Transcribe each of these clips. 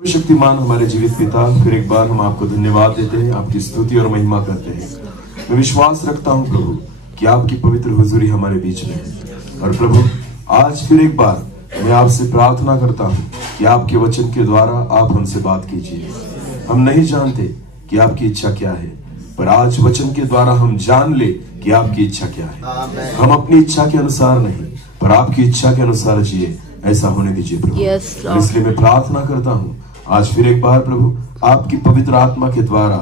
शक्तिमान हमारे जीवित पिता, फिर एक बार हम आपको धन्यवाद देते हैं, आपकी स्तुति और महिमा करते हैं। मैं विश्वास रखता हूं प्रभु कि आपकी पवित्र हुजूरी हमारे बीच में है। और प्रभु आज फिर एक बार मैं आपसे प्रार्थना करता हूं कि आपके वचन के द्वारा आप हमसे बात कीजिए। हम नहीं जानते कि आपकी इच्छा क्या है, पर आज वचन के द्वारा हम जान ले कि आपकी इच्छा क्या है। हम अपनी इच्छा के अनुसार नहीं, पर आपकी इच्छा के अनुसार जिए, ऐसा होने दीजिए प्रभु। इसलिए मैं प्रार्थना करता हूँ आज फिर एक बार प्रभु आपकी पवित्र आत्मा के द्वारा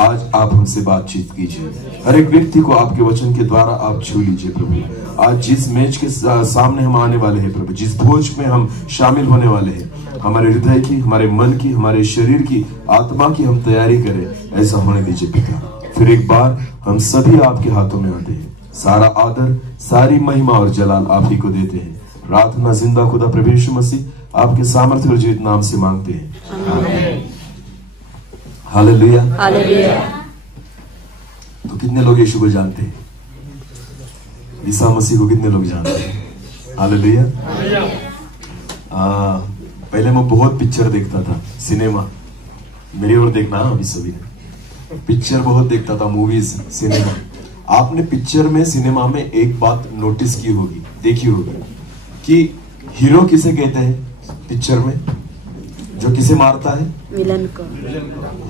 आज आप हमसे बातचीत कीजिए। हर एक व्यक्ति को आपके वचन के द्वारा आप छू लीजिए प्रभु। आज जिस मेज के सामने हम आने वाले हैं प्रभु, जिस भोज में हम शामिल होने वाले हैं, हमारे हृदय की, हमारे मन की, हमारे शरीर की, आत्मा की हम तैयारी करें, ऐसा होने दीजिए पिता। फिर एक बार हम सभी आपके हाथों में आते हैं। सारा आदर, सारी महिमा और जलाल आप ही को देते हैं। प्रार्थना जिंदा खुदा प्रभु यीशु मसीह आपके सामर्थ्य और जीवित नाम से मांगते हैं, आमीन। हालेलुया। हालेलुया। तो कितने लोग यीशु को जानते हैं? ईसा मसीह को कितने लोग जानते हैं? हालेलुया। पहले मैं बहुत पिक्चर देखता था, सिनेमा। मेरी ओर देखना अभी सभी ने पिक्चर बहुत देखता था, मूवीज, सिनेमा। आपने पिक्चर में, सिनेमा में एक बात नोटिस की होगी, देखी होगी कि हीरो किसे कहते हैं पिक्चर में? जो किसे मारता है? विलन को।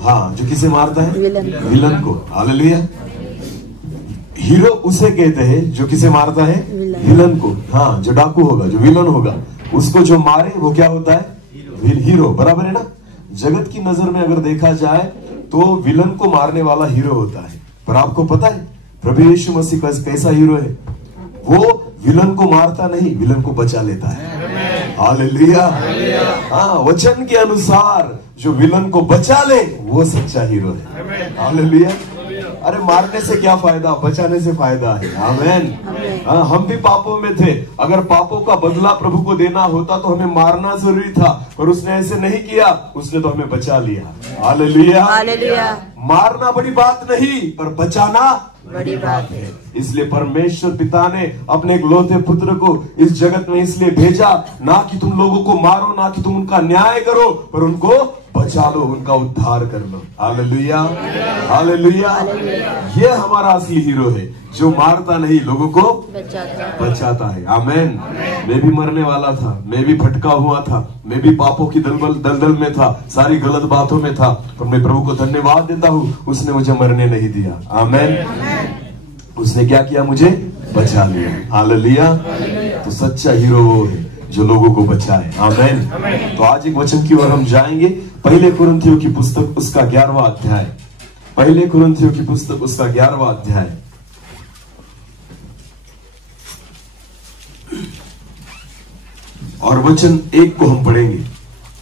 हाँ, जो किसे मारता है? विलन को। हालेलुया। हीरो उसे कहते हैं जो किसे मारता है? विलन को। हाँ, जो डाकू होगा, जो विलन होगा, उसको जो मारे वो क्या होता है? हीरो। बराबर है ना? जगत की नजर में अगर देखा जाए तो विलन को मारने वाला हीरो होता है। पर आपको पता है प्रभु यीशु मसीह कैसा हीरो है? वो विलन को मारता नहीं, विलन को बचा लेता है। हालेलुया। हाँ, वचन के अनुसार जो विलन को बचा ले वो सच्चा हीरो है। हालेलुया। अरे मारने से क्या फायदा, बचाने से फायदा है। आमीन। हाँ, हम भी पापों में थे। अगर पापों का बदला प्रभु को देना होता तो हमें मारना जरूरी था, पर उसने ऐसे नहीं किया, उसने तो हमें बचा लिया। हालेलुया। हालेलुया। मारना बड़ी बात नहीं, पर बचाना बड़ी बात है। इसलिए परमेश्वर पिता ने अपने इकलौते पुत्र को इस जगत में इसलिए भेजा, ना कि तुम लोगों को मारो, ना कि तुम उनका न्याय करो, पर उनको बचा लो, उनका उद्धार कर लो। हालेलुया। हालेलुया। ये हमारा असली हीरो है, जो मारता नहीं, लोगों को बचाता है। आमीन। मैं भी मरने वाला था, मैं भी भटका हुआ था, मैं भी पापों की दलदल में था, सारी गलत बातों में था, पर मैं प्रभु को धन्यवाद देता हूँ, उसने मुझे मरने नहीं दिया। आमीन। उसने क्या किया? मुझे बचा लिया। हालेलुया। तो सच्चा हीरो वो है जो लोगों को बचाए। आमीन। तो आज एक वचन की ओर हम जाएंगे। पहले कुरिन्थियों की पुस्तक, उसका 11वां अध्याय। पहले कुरिन्थियों की पुस्तक, उसका 11वां अध्याय। और वचन 1 को हम पढ़ेंगे।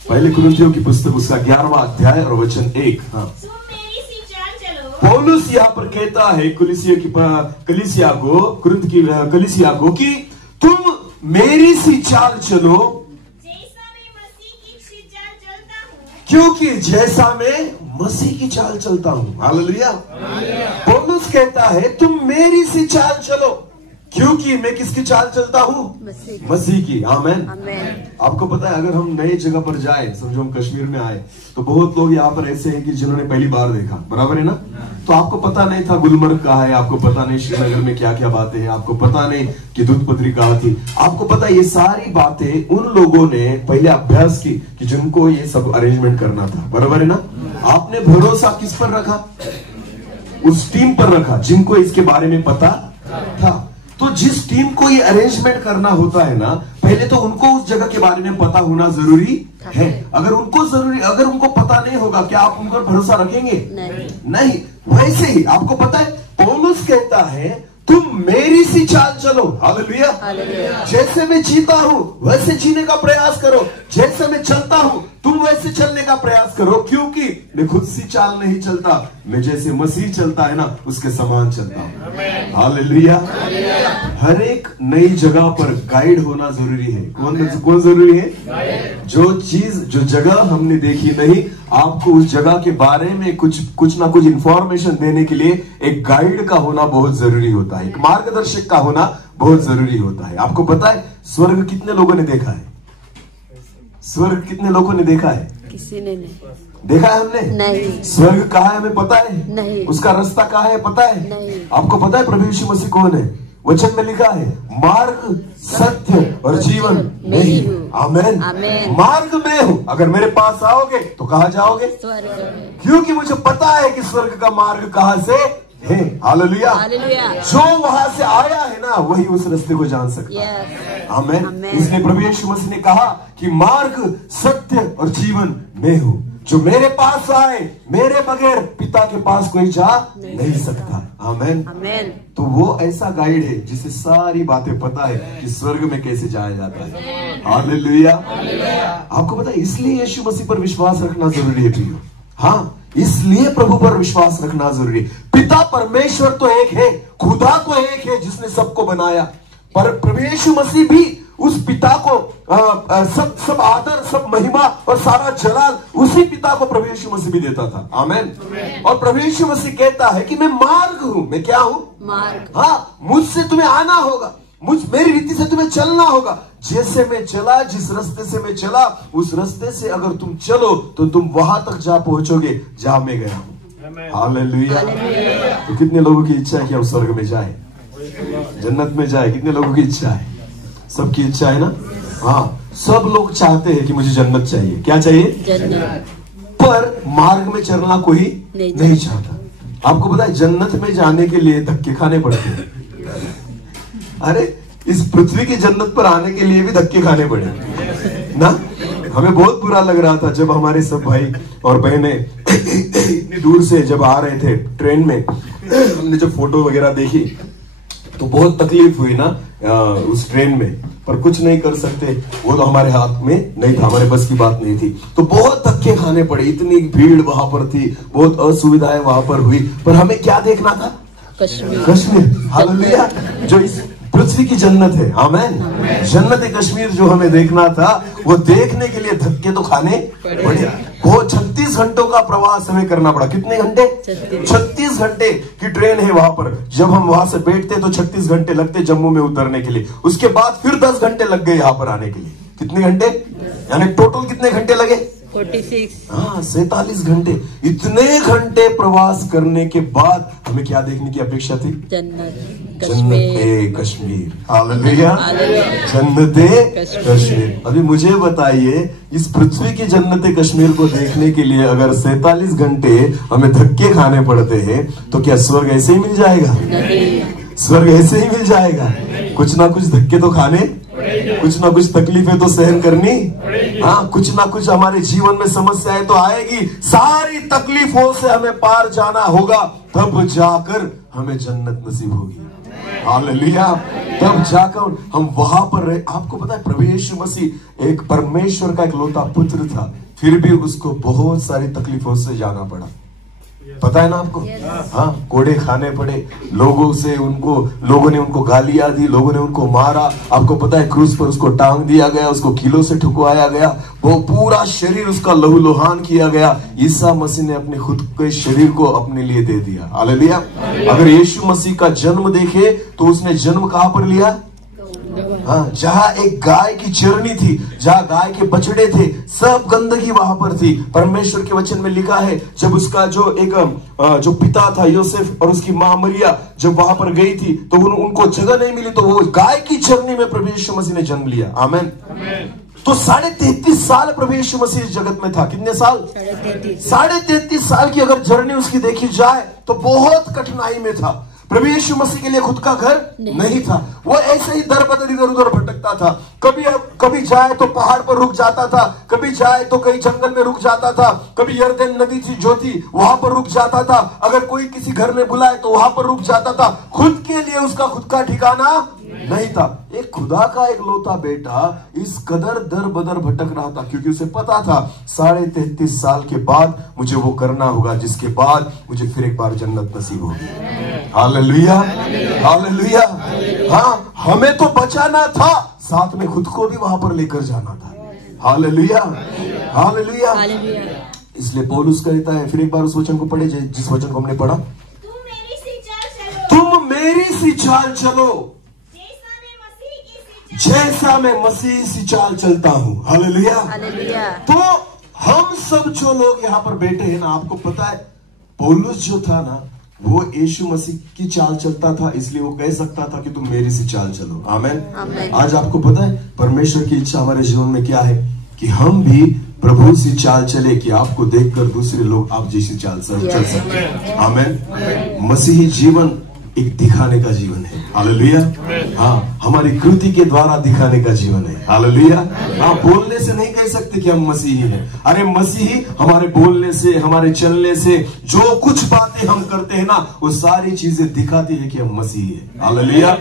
पहले कुरिन्थियों की पुस्तक, उसका 11वां अध्याय और वचन 1। हाँ, पौलुस यहाँ पर कहता है कलीसिया को, कुरिन्थ की कलीसिया को, कि तुम मेरी सी चाल चलो, जैसा मैं मसीह की सी चाल चलता हूँ, क्योंकि जैसा मैं मसीह की चाल चलता हूँ। हालेलुया। पौलुस कहता है तुम मेरी सी चाल चलो, क्योंकि मैं किसकी चाल चलता हूँ? मसीह की। आमीन। आपको पता है, अगर हम नई जगह पर जाए, समझो हम कश्मीर में आए, तो बहुत लोग यहाँ पर ऐसे हैं कि जिन्होंने पहली बार देखा। बराबर है ना? तो आपको पता नहीं था गुलमर्ग कहाँ है, आपको पता नहीं श्रीनगर में क्या क्या बातें हैं, आपको पता नहीं कि दूधपत्री कहाँ थी, आपको पता ये सारी बातें उन लोगों ने पहले अभ्यास की कि जिनको ये सब अरेंजमेंट करना था। बराबर है ना? आपने भरोसा किस पर रखा? उस टीम पर रखा जिनको इसके बारे में पता था। तो जिस टीम को ये अरेंजमेंट करना होता है ना, पहले तो उनको उस जगह के बारे में पता होना जरूरी है। अगर उनको पता नहीं होगा, क्या आप उन पर भरोसा रखेंगे? नहीं। वैसे ही आपको पता है, पौलुस कहता है तुम मेरी सी चाल चलो। हालेलुया। जैसे मैं जीता हूं वैसे जीने का प्रयास करो, जैसे मैं चलता हूं तुम वैसे चलने का प्रयास करो, क्योंकि मैं खुद सी चाल नहीं चलता, मैं जैसे मसीह चलता है ना, उसके समान चलता हूं। हालेलुया। हर एक नई जगह पर गाइड होना जरूरी है। कौन जरूरी है? जो जगह हमने देखी नहीं, आपको उस जगह के बारे में कुछ ना कुछ इंफॉर्मेशन देने के लिए एक गाइड का होना बहुत जरूरी होता है, एक मार्गदर्शक का होना बहुत जरूरी होता है। आपको पता है स्वर्ग कितने लोगों ने देखा है? स्वर्ग कितने लोगों ने देखा है? किसी ने नहीं। देखा है हमने? नहीं। स्वर्ग कहाँ है हमें पता है? नहीं। उसका रास्ता कहाँ है पता है? नहीं। आपको पता है प्रभु यीशु मसीह कौन है? वचन में लिखा है मार्ग, सत्य और जीवन मैं ही हूँ। आमीन। आमीन। मार्ग में हूँ। अगर मेरे पास आओगे तो कहाँ जाओगे? स्वर्ग में। क्योंकि मुझे पता है कि स्वर्ग का मार्ग कहाँ से है। हालेलुया। हालेलुया। जो वहां से आया है ना वही उस रास्ते को जान सकता है। यस। आमीन। आमीन। इसलिए प्रभु यीशु मसीह ने कहा कि मार्ग, सत्य और जीवन मैं हूँ। जो मेरे पास आए, मेरे बगैर पिता के पास कोई जा नहीं सकता। आमीन। आमीन। तो वो ऐसा गाइड है जिसे सारी बातें पता है कि स्वर्ग में कैसे जाया जाता है। हालेलुया। आपको पता है इसलिए यीशु मसीह पर विश्वास रखना जरूरी है प्रियो। हाँ, इसलिए प्रभु पर विश्वास रखना जरूरी है। पिता परमेश्वर तो एक है, खुदा तो एक है जिसने सबको बनाया, पर प्रभु यीशु मसीह भी उस पिता को सब आदर, सब महिमा और सारा जलाल उसी पिता को प्रभु यीशु मसीह भी देता था। आमीन। और प्रभु यीशु मसीह कहता है कि मैं मार्ग हूं। मैं क्या हूं? मार्ग। हाँ, मुझसे तुम्हें आना होगा, मेरी रीति से तुम्हें चलना होगा। जैसे मैं चला, जिस रास्ते से मैं चला, उस रास्ते से अगर तुम चलो तो तुम वहां तक जा पहुंचोगे जहां मैं गया हूं। हालेलुया। तो कितने लोगों की इच्छा है कि हम स्वर्ग में जाए, जन्नत में जाए? कितने लोगों की इच्छा है? सबकी इच्छा है ना? हाँ, सब लोग चाहते हैं कि मुझे जन्नत चाहिए। क्या चाहिए? जन्नत। पर मार्ग में चलना कोई नहीं चाहता। आपको पता है जन्नत में जाने के लिए धक्के खाने पड़ते हैं। अरे इस पृथ्वी की जन्नत पर आने के लिए भी धक्के खाने पड़े ना। हमें बहुत बुरा लग रहा था जब हमारे सब भाई और बहनें इतनी दूर से जब आ रहे थे ट्रेन में, हमने जब फोटो वगैरह देखी तो बहुत तकलीफ हुई ना उस ट्रेन में, पर कुछ नहीं कर सकते, वो तो हमारे हाथ में नहीं था, हमारे बस की बात नहीं थी। तो बहुत धक्के खाने पड़े, इतनी भीड़ वहां पर थी, बहुत असुविधाएं वहां पर हुई, पर हमें क्या देखना था? कश्मीर। कश्मीर। हालेलुया। जो इस पृथ्वी की जन्नत है। आमीन। जन्नत कश्मीर जो हमें देखना था, वो देखने के लिए धक्के तो खाने पड़े। वो 36 घंटों का प्रवास हमें करना पड़ा। कितने घंटे? 36 घंटे की ट्रेन है वहां पर। जब हम वहां से बैठते तो 36 घंटे लगते जम्मू में उतरने के लिए, उसके बाद फिर 10 घंटे लग गए यहाँ पर आने के लिए। कितने घंटे? यानी टोटल कितने घंटे लगे? 46। हाँ, 47 घंटे। इतने घंटे प्रवास करने के बाद हमें क्या देखने की अपेक्षा थी? जन्नत कश्मीर। हालेलुया। जन्नत कश्मीर। अभी मुझे बताइए, इस पृथ्वी की जन्नत कश्मीर को देखने के लिए अगर 47 घंटे हमें धक्के खाने पड़ते हैं तो क्या स्वर्ग ऐसे ही मिल जाएगा? स्वर्ग ऐसे ही मिल जाएगा? कुछ ना कुछ धक्के तो खाने, कुछ ना कुछ तकलीफें तो सहन करनी। हाँ, कुछ ना कुछ हमारे जीवन में समस्याएं तो आएगी। सारी तकलीफों से हमें पार जाना होगा, तब जाकर हमें जन्नत नसीब होगी। हालेलुया। तब जाकर हम वहां पर रहे। आपको पता है प्रभु यीशु मसीह एक परमेश्वर का इकलौता पुत्र था, फिर भी उसको बहुत सारी तकलीफों से जाना पड़ा। पता है ना आपको? हाँ, कोड़े खाने पड़े, लोगों ने उनको गालियां दी, लोगों ने उनको मारा। आपको पता है क्रूस पर उसको टांग दिया गया, उसको कीलों से ठुकवाया गया, वो पूरा शरीर उसका लहूलुहान किया गया। ईसा मसीह ने अपने खुद के शरीर को अपने लिए दे दिया। हालेलुया। अगर यीशु मसीह का जन्म देखे तो उसने जन्म कहां पर लिया? हाँ, जहाँ एक गाय की चरनी थी, जहाँ गाय के बछड़े थे, सब गंदगी वहां पर थी। परमेश्वर के वचन में लिखा है, जब उसका जो पिता था यूसुफ और उसकी माँ मरिया जब वहां पर गई थी तो उनको जगह नहीं मिली, तो वो गाय की चरनी में प्रभु यीशु मसीह ने जन्म लिया। आमीन। तो 33.5 साल प्रभु यीशु मसीह इस जगत में था। कितने साल? 33.5 साल की अगर जर्नी उसकी देखी जाए तो बहुत कठिनाई में था। प्रभु यीशु मसीह के लिए खुद का घर नहीं था। वो ऐसे ही दर बदर इधर उधर भटकता था। कभी जाए तो पहाड़ पर रुक जाता था, कभी जाए तो कहीं जंगल में रुक जाता था, कभी यरदन नदी जो थी वहां पर रुक जाता था, अगर कोई किसी घर में बुलाए तो वहां पर रुक जाता था। खुद के लिए उसका खुद का ठिकाना नहीं था। एक खुदा का एक लौता बेटा इस कदर दर बदर भटक रहा था, क्योंकि उसे पता था 33.5 साल के बाद मुझे वो करना होगा, जिसके बाद मुझे फिर एक बार जन्नत नसीब होगी। हालेलुया। हालेलुया। हाँ, हमें तो बचाना था, साथ में खुद को भी वहां पर लेकर जाना था। हालेलुया। हालेलुया। इसलिए पौलुस कहता है, फिर एक बार उस वचन को पढ़े जिस वचन को हमने पढ़ा, तुम मेरी सी चाल चलो जैसा मैं मसीह सी चाल चलता हूँ। हालेलुया। हालेलुया। तो हम सब जो लोग यहाँ पर बैठे हैं ना, आपको पता है पौलुस जो था ना, वो यीशु मसीह की चाल चलता था, इसलिए वो कह सकता था कि तुम मेरी सी चाल चलो। आमेन। आज आपको पता है परमेश्वर की इच्छा हमारे जीवन में क्या है, कि हम भी प्रभु सी चाल चले, कि आपको देखकर दूसरे लोग आप जैसी चाल चल सकते। आमेन। मसीही जीवन एक दिखाने का जीवन है। हालेलुया। हाँ, हमारी कृति के द्वारा दिखाने का जीवन है। हालेलुया। हाँ, बोलने से नहीं कह सकते कि हम मसीही हैं। अरे मसीही हमारे बोलने से, हमारे चलने से, जो कुछ बातें हम करते हैं ना, वो सारी चीजें दिखाती है कि हम मसीही हैं। हालेलुया।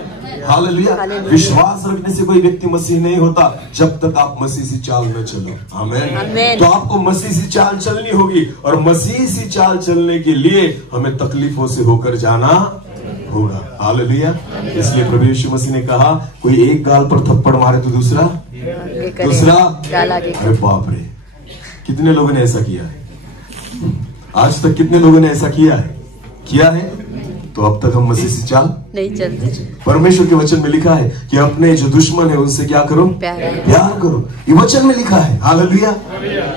हालेलुया। विश्वास रखने से कोई व्यक्ति मसीह नहीं होता जब तक आप मसीह सी चाल में चलो। आमीन। तो आपको मसीह सी चाल चलनी होगी, और मसीह सी चाल चलने के लिए हमें तकलीफों से होकर जाना होगा। हालेलुया। इसलिए प्रभु यीशु मसीह ने कहा, कोई एक गाल पर थप्पड़ मारे तो दूसरा। अरे बाप रे, कितने लोगों ने ऐसा किया है? आज तक कितने लोगों ने ऐसा किया है? तो अब तक हम मसीह से चाल नहीं चलते। परमेश्वर के वचन में लिखा है कि अपने जो दुश्मन है उनसे क्या करो? प्यार करो। ये वचन में लिखा है। हालेलुया।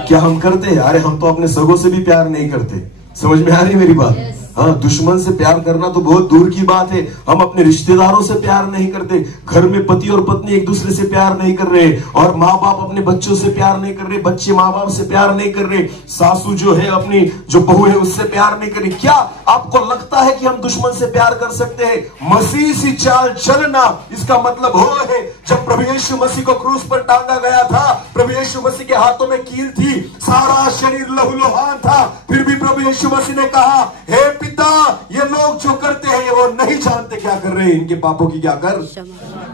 क्या हम करते हैं? अरे हम तो अपने सगों से भी प्यार नहीं करते। समझ में आ रही मेरी बात? हाँ, दुश्मन से प्यार करना तो बहुत दूर की बात है। हम अपने रिश्तेदारों से प्यार नहीं करते। घर में पति और पत्नी एक दूसरे से प्यार नहीं कर रहे, और माँ बाप अपने बच्चों से प्यार नहीं कर रहे, बच्चे माँ बाप से प्यार नहीं कर रहे, सासू जो है अपनी जो बहू है उससे प्यार नहीं कर रही। क्या आपको लगता है कि हम दुश्मन से प्यार कर सकते हैं? मसीह सी चाल चलना, इसका मतलब हो है, जब प्रभु यीशु मसीह को क्रूस पर टांगा गया था, प्रभु यीशु मसीह के हाथों में कील थी, सारा शरीर लहूलुहान था, फिर भी प्रभु यीशु मसीह ने कहा, हे पिता, ये लोग जो करते हैं वो नहीं जानते क्या कर रहे हैं, इनके पापों की क्या कर,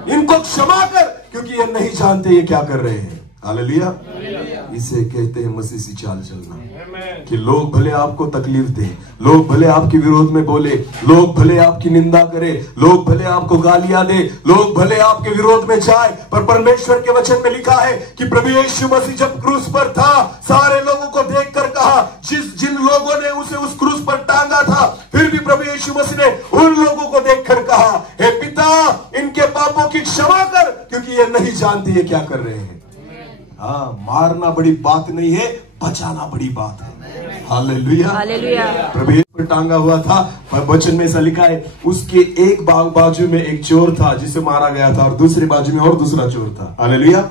इनको क्षमा कर, क्योंकि ये नहीं जानते ये क्या कर रहे हैं। हालेलुया। इसे कहते हैं मसीह सी चाल चलना, कि लोग भले आपको तकलीफ दें, लोग भले आपके विरोध में बोले, लोग भले आपकी निंदा करे, लोग भले आपको गालियां दे, लोग भले आपके विरोध में जाए, पर परमेश्वर के वचन में लिखा है कि प्रभु यीशु मसीह जब क्रूस पर था, सारे लोगों को देखकर कहा, जिन लोगों ने उसे उस क्रूस पर टांगा था, फिर भी प्रभु यीशु मसीह ने उन लोगों को देखकर कहा, हे पिता, इनके पापों की क्षमा कर, क्योंकि ये नहीं जानते ये क्या कर रहे हैं। हाँ, मारना बड़ी बात नहीं है, बचाना बड़ी बात है। हालेलुया। हालेलुया। प्रभु पर टांगा हुआ था, पर वचन में ऐसा लिखा है, उसके एक बाजू में एक चोर था जिसे मारा गया था, और दूसरे बाजू में और दूसरा चोर था। हालेलुया।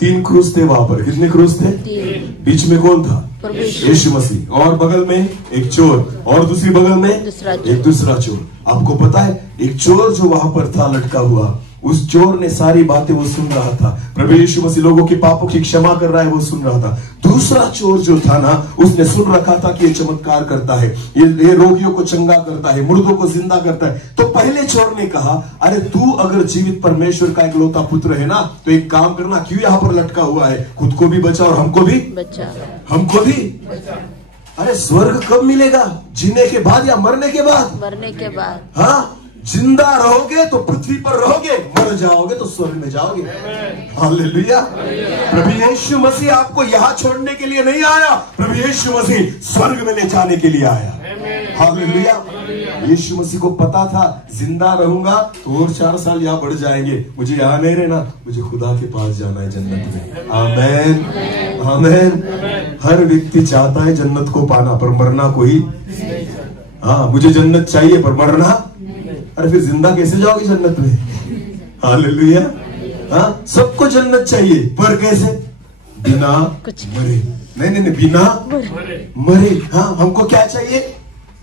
3 क्रूस थे वहां पर। कितने क्रूस थे? 3। बीच में कौन था? यीशु मसीह। और बगल में एक चोर, और दूसरी बगल में एक दूसरा चोर। आपको पता है, एक चोर जो वहां पर था लटका हुआ, उस चोर ने सारी बातें वो सुन रहा था। प्रभु यीशु मसीह लोगों के पापों की क्षमा कर रहा है, वो सुन रहा था। दूसरा चोर जो था ना, उसने सुन रखा था कि ये चमत्कार करता है, ये रोगियों को चंगा करता है, मुर्दों को जिंदा करता है। तो पहले चोर ने कहा, अरे तू अगर जीवित परमेश्वर का इकलौता पुत्र है ना, तो एक काम करना, क्यों यहाँ पर लटका हुआ है, खुद को भी बचा और हमको भी बचा। अरे स्वर्ग कब मिलेगा? जीने के बाद या मरने के बाद? मरने के बाद। हाँ, जिंदा रहोगे तो पृथ्वी पर रहोगे, मर जाओगे तो स्वर्ग में जाओगे। हालेलुया। प्रभु यीशु मसीह आपको यहाँ छोड़ने के लिए नहीं आया, प्रभु यीशु मसीह स्वर्ग में ले जाने के लिए आया। हालेलुया। यीशु मसीह को पता था, जिंदा रहूंगा तो और 4 साल यहाँ बढ़ जाएंगे, मुझे यहाँ नहीं रहना, मुझे खुदा के पास जाना है, जन्नत में। आमीन। आमीन। हर व्यक्ति चाहता है जन्नत को पाना, पर मरना कोई। हाँ, मुझे जन्नत चाहिए पर मरना, अरे फिर जिंदा कैसे जाओगे जन्नत में? हालेलुया। हाँ, सबको जन्नत चाहिए, पर कैसे? बिना मरे। नहीं, बिना मरे। हाँ, हमको क्या चाहिए?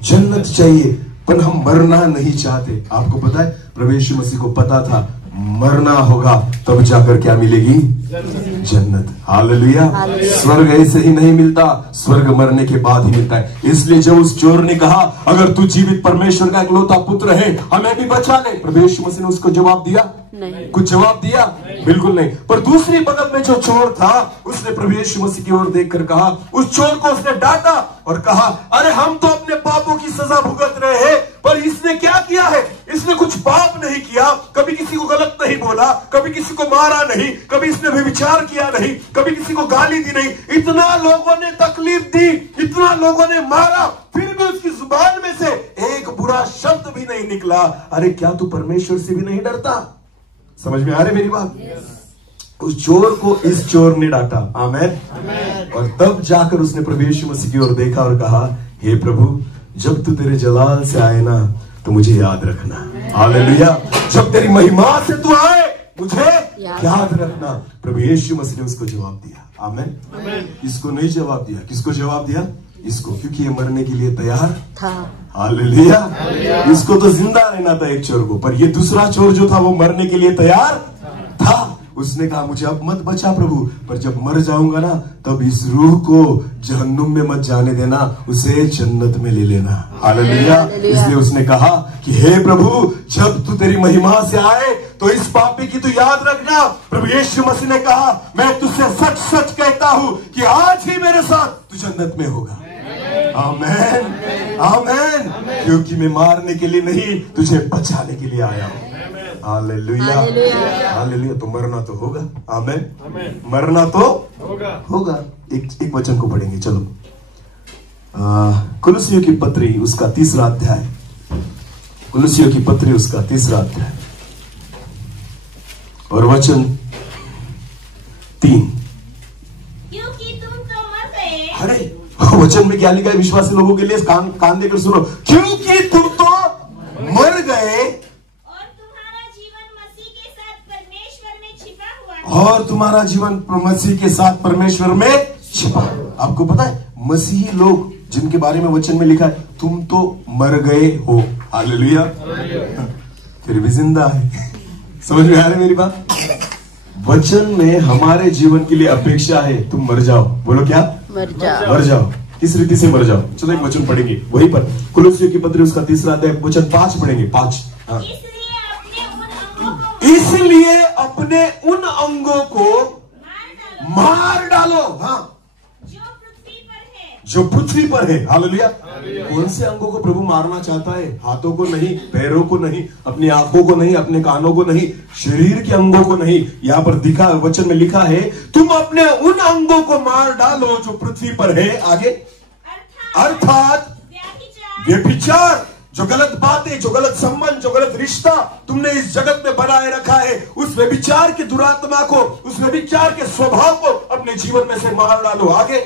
जन्नत चाहिए, पर हम मरना नहीं चाहते। आपको पता है, प्रभु यीशु मसीह को पता था मरना होगा, तब जाकर क्या मिलेगी? जन्नत। हालेलुया। स्वर्ग ऐसे ही नहीं मिलता, स्वर्ग मरने के बाद ही मिलता है। इसलिए जब उस चोर ने कहा, अगर तू जीवित परमेश्वर का इकलौता पुत्र है, हमें भी बचा ले, प्रभु यीशु मसीह ने उसको जवाब दिया? नहीं। कुछ जवाब दिया? बिल्कुल नहीं। पर दूसरी बगल में जो चोर था, उसने प्रभु यीशु मसीह की ओर देखकर कहा, उस चोर को उसने डांटा और कहा, अरे हम तो अपने पापों की सजा भुगत रहे हैं, पर इसने क्या किया है? इसने कुछ पाप नहीं किया, कभी किसी को गलत नहीं बोला, कभी किसी को मारा नहीं, कभी इसने व्यभिचार किया नहीं, कभी किसी को गाली दी नहीं। इतना लोगों ने तकलीफ दी, इतना लोगों ने मारा, फिर भी उसकी जुबान में से एक बुरा शब्द भी नहीं निकला। अरे क्या तू परमेश्वर से भी नहीं डरता? समझ में आ रही मेरी बात? उस चोर को इस चोर ने डांटा। आमेन। और तब जाकर उसने प्रभु यीशु मसीह की ओर देखा और कहा, हे प्रभु, जब तू तेरे जलाल से आए ना तो मुझे याद रखना। हालेलुया। जब तेरी महिमा से तू आए मुझे याद रखना। प्रभु यीशु मसीह ने उसको जवाब दिया। आमेन। इसको नहीं जवाब दिया। किसको जवाब दिया? इसको, क्योंकि ये मरने के लिए तैयार था। हालेलुया। इसको तो जिंदा रहना था एक चोर को, पर ये दूसरा चोर जो था वो मरने के लिए तैयार था। उसने कहा, मुझे अब मत बचा प्रभु, पर जब मर जाऊंगा ना तब इस रूह को जहन्नुम में मत जाने देना, उसे जन्नत में ले लेना। हालेलुया। इसलिए उसने कहा कि हे प्रभु, जब तू तेरी महिमा से आए तो इस पापी की तू याद रखना। प्रभु यीशु मसीह ने कहा, मैं तुझसे सच सच कहता हूं कि आज ही मेरे साथ तू जन्नत में होगा। आमेन। आमेन। क्योंकि मैं मारने के लिए नहीं, तुझे बचाने के लिए आया हूं। हालेलुया। हालेलुया। तो मरना तो होगा। आमेन। मरना तो होगा। एक वचन को पढ़ेंगे, चलो। कुलुस्सियों की पत्री उसका 3रा अध्याय। कुलुस्सियों की पत्री उसका 3रा अध्याय और वचन 3। क्योंकि तुम तो मर गए। अरे वचन में क्या लिखा है? विश्वासी लोगों के लिए कान देकर सुनो। क्योंकि तुम तो मर गए और तुम्हारा जीवन मसीह के साथ परमेश्वर में छिपा हुआ है। और तुम्हारा जीवन मसीह के साथ परमेश्वर में छिपा। आपको पता है, मसीही लोग जिनके बारे में वचन में लिखा है, तुम तो मर गए हो। हालेलुया। फिर भी जिंदा है। समझ में आ रही मेरी बात? वचन में हमारे जीवन के लिए अपेक्षा है, तुम मर जाओ। बोलो क्या? मर जाओ। मर जाओ। किस रीति से मर जाओ? चलो एक वचन पढ़ेंगे वहीं पर, कुलुस्सियों की पत्री उसका 3रा अध्याय वचन 5 पढ़ेंगे। 5। हाँ। इसलिए अपने उन अंगों को मार डालो। हाँ। जो पृथ्वी पर है। हालेलुया। कौन से अंगों को प्रभु मारना चाहता है? हाथों को नहीं, पैरों को नहीं, अपनी आंखों को नहीं, अपने कानों को नहीं, शरीर के अंगों को नहीं। यहाँ पर दिखा, वचन में लिखा है, तुम अपने उन अंगों को मार डालो जो पृथ्वी पर है। आगे, अर्थात व्यभिचार, जो गलत बातें, जो गलत संबंध, जो गलत रिश्ता तुमने इस जगत में बनाए रखा है, उस व्यभिचार की दुरात्मा को, उस व्यभिचार के स्वभाव को अपने जीवन में से मार डालो। आगे,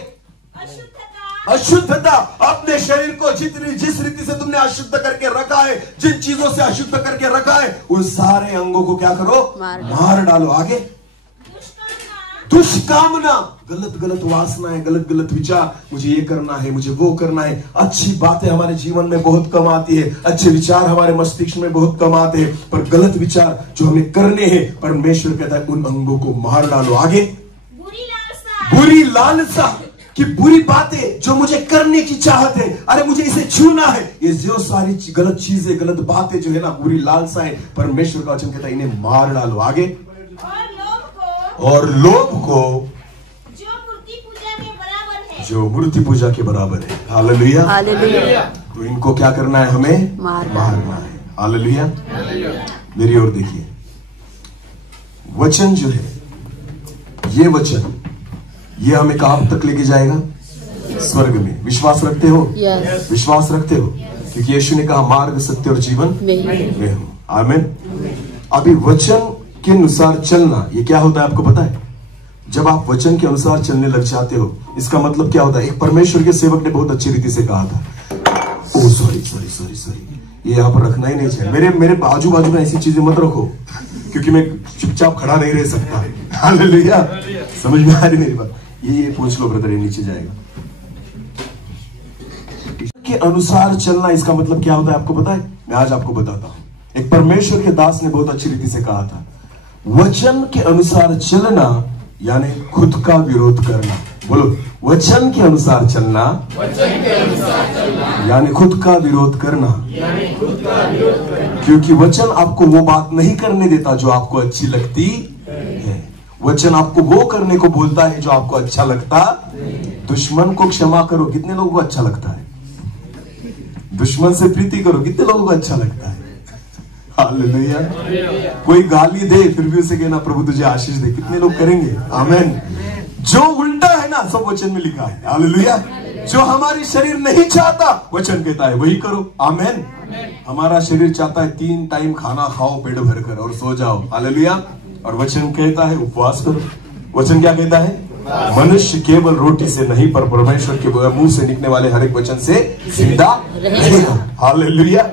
अशुद्धता, अपने शरीर को जिस रीति से तुमने अशुद्ध करके रखा है, जिन चीजों से अशुद्ध करके रखा है, उस सारे अंगों को क्या करो? मार डालो। आगे, दुष्कामना, गलत गलत वासनाएं, गलत गलत विचार, मुझे ये करना है, मुझे वो करना है। अच्छी बातें हमारे जीवन में बहुत कम आती है, अच्छे विचार हमारे मस्तिष्क में बहुत कम आते हैं, पर गलत विचार जो हमें करने हैं, परमेश्वर कहता है उन अंगों को मार डालो। आगे, बुरी लालसा, कि बुरी बातें जो मुझे करने की चाहत है, अरे मुझे इसे छूना है, ये जो सारी गलत चीजें, गलत बातें जो है ना, बुरी लालसा है, परमेश्वर का वचन कहता है इन्हें मार डालो। आगे, और लोभ को जो मूर्ति पूजा के बराबर है। जो मूर्ति पूजा के बराबर है। हालेलुया। हालेलुया। तो इनको क्या करना है? हमें मारना है। हालेलुया। मेरी ओर देखिए, वचन जो है, ये वचन, ये हमें कहां तक लेके जाएगा? स्वर्ग में। विश्वास रखते हो? विश्वास रखते हो? क्योंकि यीशु ने कहा, मार्ग, सत्य और जीवन मैं हूं। आमीन। अभी वचन के अनुसार चलना, ये क्या होता है आपको पता है? जब आप वचन के अनुसार चलने लग जाते हो, इसका मतलब क्या होता है? एक परमेश्वर के सेवक ने बहुत अच्छी रीति से कहा था, ओ सॉरी, ये यहाँ पर रखना ही नहीं चाहिए। मेरे आजू बाजू में ऐसी चीजें मत रखो, क्योंकि मैं चुपचाप खड़ा नहीं रह सकता। हालेलुया। समझ में आ रही मेरी बात? ये पूछ लो ब्रदर, ये नीचे जाएगा। के अनुसार चलना, इसका मतलब क्या होता है आपको पता है? मैं आज आपको बताता हूं। एक परमेश्वर के दास ने बहुत अच्छी रीति से कहा था, वचन के अनुसार चलना यानी खुद का विरोध करना। बोलो, वचन के अनुसार चलना यानी खुद का विरोध करना। क्योंकि वचन आपको वो बात नहीं करने देता जो आपको अच्छी लगती है। वचन आपको वो करने को बोलता है जो आपको अच्छा लगता। दुश्मन को क्षमा करो, कितने लोगों को अच्छा लगता है? दुश्मन से प्रीति करो, कितने लोगों को अच्छा लगता है? हालेलुया। कोई गाली दे फिर भी उसे कहना, प्रभु तुझे आशीष दे, कितने लोग करेंगे? आमीन। जो उल्टा है ना, सब वचन में लिखा है। हालेलुया। जो हमारी शरीर नहीं चाहता, वचन कहता है वही करो। आमीन। हमारा शरीर चाहता है 3 टाइम खाना खाओ पेट भरकर और सो जाओ। हालेलुया। और वचन कहता है उपवास करो। वचन क्या कहता है? मनुष्य केवल रोटी से नहीं पर परमेश्वर के मुंह से निकलने वाले हर एक वचन से जिंदा रहेगा। हालेलुया।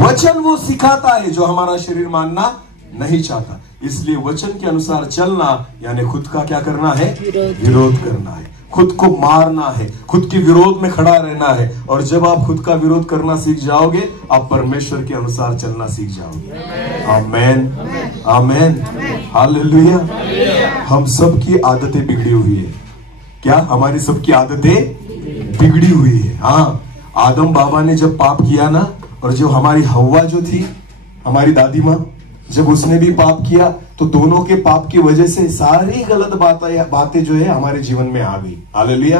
वचन वो सिखाता है जो हमारा शरीर मानना नहीं चाहता। इसलिए वचन के अनुसार चलना यानी खुद का क्या करना है? विरोध करना है, खुद को मारना है, खुद के विरोध में खड़ा रहना है। और जब आप खुद का विरोध करना सीख जाओगे, आप परमेश्वर के अनुसार चलना सीख जाओगे। आमेन, आमेन, हालेलुया। हम सबकी आदतें बिगड़ी हुई है। क्या हमारी सबकी आदतें बिगड़ी हुई है? हाँ, आदम बाबा ने जब पाप किया ना, और जो हमारी हव्वा जो थी, हमारी दादी माँ, जब उसने भी पाप किया तो दोनों के पाप की वजह से सारी गलत बातें जो है हमारे जीवन में आ गई। हालेलुया।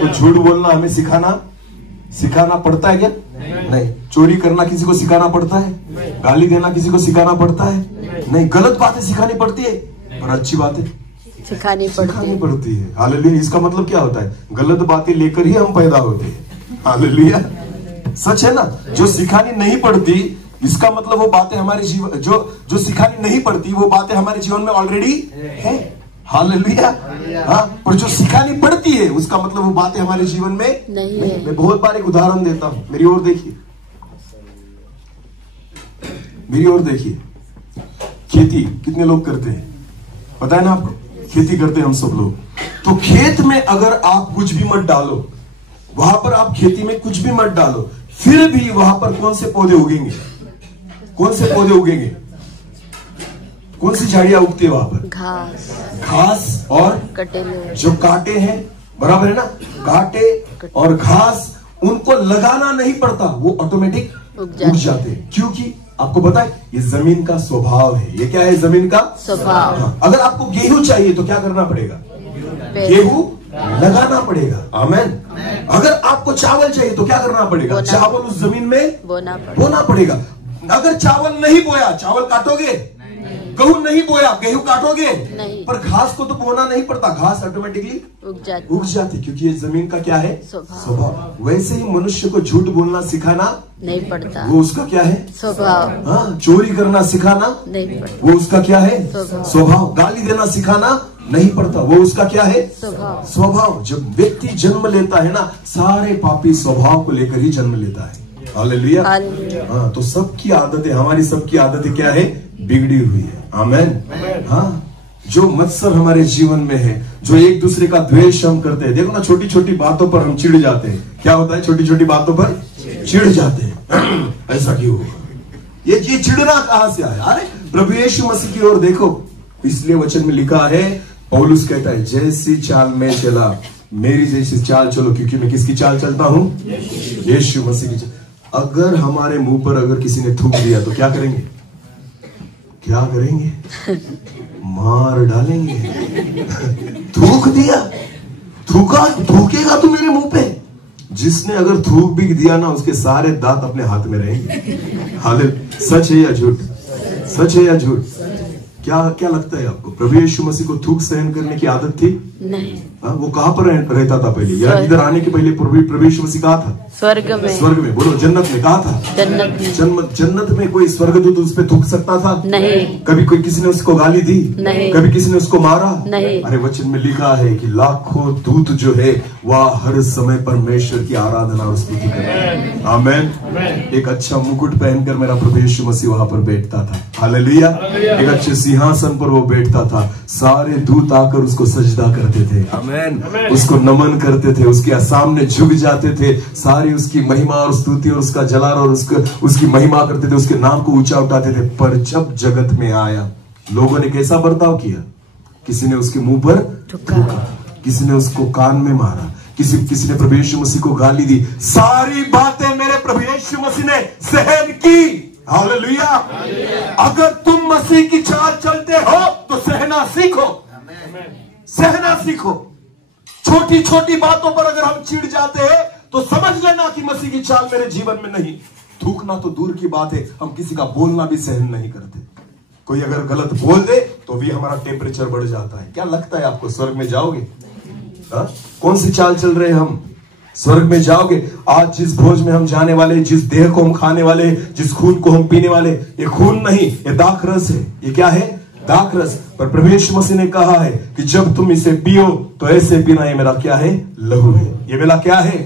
तो झूठ बोलना हमें सिखाना पड़ता है क्या? नहीं। चोरी करना किसी को सिखाना पड़ता है? गाली देना किसी को सिखाना पड़ता है? नहीं। गलत बातें सिखानी पड़ती है और अच्छी बातें सिखानी पड़ती है। हालेलुया। इसका मतलब क्या होता है? गलत बातें लेकर ही हम पैदा होते हैं। हालेलुया। सच है ना? जो सिखानी नहीं पड़ती, इसका मतलब वो बातें हमारे जीवन जो सिखानी नहीं पड़ती, वो बातें हमारे जीवन में ऑलरेडी है। हालेलुया। हाँ, पर जो सिखानी पड़ती है उसका मतलब वो बातें हमारे जीवन में नहीं है। मैं बहुत बार एक उदाहरण देता हूं। मेरी ओर देखिए, मेरी ओर देखिए। खेती कितने लोग करते हैं? पता है ना आपको? खेती करते हैं हम सब लोग। तो खेत में अगर आप कुछ भी मत डालो, वहां पर आप खेती में कुछ भी मत डालो, फिर भी वहां पर कौन से पौधे उगेंगे? कौन से पौधे उगेंगे? कौन सी झाड़ियां उगती है वहां पर? घास और कटेले। जो कांटे हैं, बराबर है ना? कांटे और घास, उनको लगाना नहीं पड़ता, वो ऑटोमेटिक उग जाते हैं। क्योंकि आपको पता है ये जमीन का स्वभाव है। ये क्या है? जमीन का स्वभाव। हाँ। अगर आपको गेहूं चाहिए तो क्या करना पड़ेगा? गेहूं लगाना पड़ेगा। आमेन। अगर आपको चावल चाहिए तो क्या करना पड़ेगा? चावल उस जमीन में बोना पड़ेगा। अगर चावल नहीं बोया, चावल काटोगे? गेहूं नहीं बोया, गेहूं काटोगे? पर घास को तो बोना नहीं पड़ता, घास ऑटोमेटिकली उग जाती, क्योंकि ये जमीन का क्या है? स्वभाव। वैसे ही मनुष्य को झूठ बोलना सिखाना नहीं पड़ता, वो उसका क्या है? स्वभाव। हाँ, चोरी करना सिखाना नहीं पड़ता, वो उसका क्या है? स्वभाव। गाली देना सिखाना नहीं पड़ता, वो उसका क्या है? स्वभाव। जब व्यक्ति जन्म लेता है ना, सारे पापी स्वभाव को लेकर ही जन्म लेता है। हालेलुया। हाँ, तो सबकी आदतें, हमारी सबकी आदतें क्या है? बिगड़ी हुई है। आमेन। हाँ, जो मत्सर हमारे जीवन में है, जो एक दूसरे का द्वेष हम करते हैं। देखो ना, छोटी छोटी बातों पर हम चिढ़ जाते हैं। क्या होता है? छोटी छोटी बातों पर चिढ़ जाते हैं। ऐसा क्यों हुआ? ये चिढ़ना कहां से आया? अरे प्रभु यीशु मसीह की ओर देखो। इसलिए वचन में लिखा है, पौलुस कहता है, जैसी चाल में चला मेरी जैसी चाल चलो, क्योंकि मैं किसकी चाल चलता हूं? यीशु मसीह की चाल। अगर हमारे मुंह पर अगर किसी ने थूक दिया तो क्या करेंगे? क्या करेंगे? मार डालेंगे। थूक दिया, थूकेगा तो मेरे मुंह पे। जिसने अगर थूक भी दिया ना, उसके सारे दांत अपने हाथ में रहेंगे। हालेलुया। सच है या झूठ? सच है या झूठ? क्या लगता है आपको? प्रभु यीशु मसीह को थूक सहन करने की आदत थी? नहीं। वो कहां पर रहता था पहले? यार, इधर आने के पहले प्रभु यीशु मसीह कहा था? स्वर्ग में। स्वर्ग में। बोलो, जन्नत में। कहा था? जन्नत में। कोई स्वर्गदूत उस पे थूक सकता था? नहीं। कभी कोई किसी ने उसको गाली दी? नहीं। कभी किसी ने उसको मारा? नहीं। अरे वचन में लिखा है कि लाखों दूत जो है वह हर समय परमेश्वर की आराधना और स्तुति करते हैं। आमेन। एक अच्छा मुकुट पहनकर मेरा प्रभु यीशु मसीह वहां पर बैठता था। हालेलुया। एक अच्छे सिंहासन पर वो बैठता था। सारे दूत आकर उसको सजदा करते थे। आमेन। उसको नमन करते थे, उसके सामने झुक जाते थे, सारी उसकी महिमा और स्तुति और उसका जलाल और उसकी महिमा करते थे, उसके नाम को ऊंचा उठाते थे। पर जब जगत में आया, लोगों ने कैसा बर्ताव किया? किसी ने उसके मुंह पर थूका, किसी ने उसको कान में मारा, किसी ने प्रभु यीशु मसीह को गाली दी। सारी बातें मेरे प्रभु यीशु मसीह ने सहन की। हालेलुया। अगर तुम मसीह की चाल चलते हो तो सहना सीखो। सहना सीखो। छोटी छोटी बातों पर अगर हम चिढ़ जाते हैं तो समझ लेना कि मसीह की चाल मेरे जीवन में नहीं। थूकना तो दूर की बात है, हम किसी का बोलना भी सहन नहीं करते। कोई अगर गलत बोल दे तो भी हमारा टेम्परेचर बढ़ जाता है। क्या लगता है आपको, स्वर्ग में जाओगे? कौन सी चाल चल रहे हैं हम? स्वर्ग में जाओगे। आज जिस भोज में हम जाने वाले, जिस देह को हम खाने वाले, जिस खून को हम पीने वाले, ये खून नहीं, ये दाख रस है। ये क्या है? दाखरस। पर प्रभु यीशु मसीह ने कहा है कि जब तुम इसे पियो तो ऐसे पीना, ये मेरा क्या है? लहू है। ये मेरा क्या है?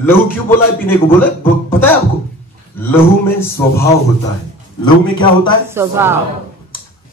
लहू। क्यों बोला है पीने को? बोला पता है आपको? लहू में स्वभाव होता है। लहू में क्या होता है? स्वभाव।